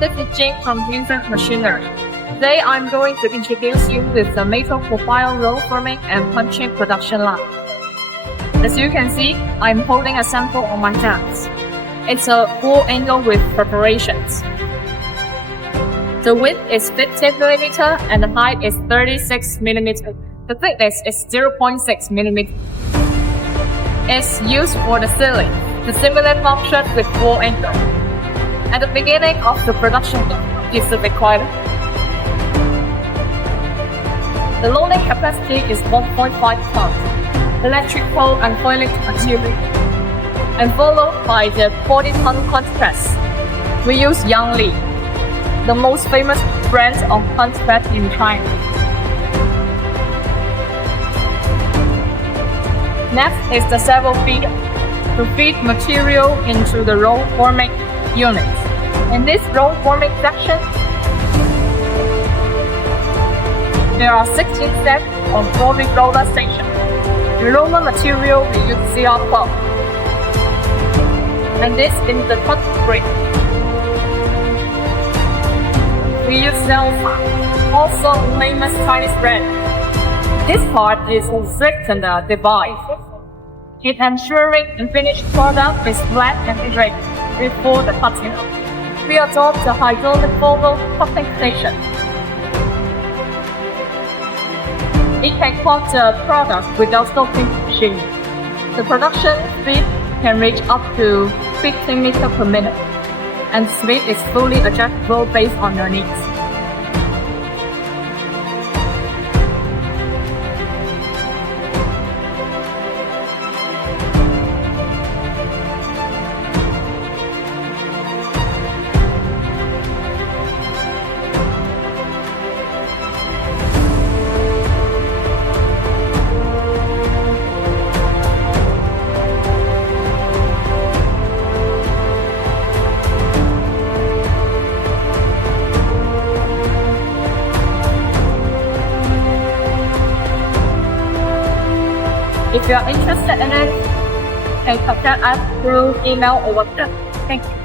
This is Jane from Vincent Machinery. Today I'm going to introduce you with the metal profile roll forming and punching production line. As you can see, I'm holding a sample on my hands. It's a full angle with preparations. The width is 15mm and the height is 36mm. The thickness is 0.6 mm. It's used for the sealing, to simulate function with full angle. At the beginning of the production is the requirement. The loading capacity is 1.5 tons, electrical and coiling material, and followed by the 40-ton punch press. We use Yangli, the most famous brand of punch press in China. Next is the servo feeder, to feed material into the roll forming unit. In this roll forming section, there are 16 sets of forming roller stations. The roller material we use CR12. And this is the punch brake. We use Zelfa, also famous Chinese brand. This part is a circular device. It ensuring the finished product is flat and straight before the cutting. We adopt the hydraulic photo cutting station. It can cut the product without stopping machine. The production speed can reach up to 15 meters per minute, and speed is fully adjustable based on your needs. If you are interested in it, you can contact us through email or WhatsApp. Thank you.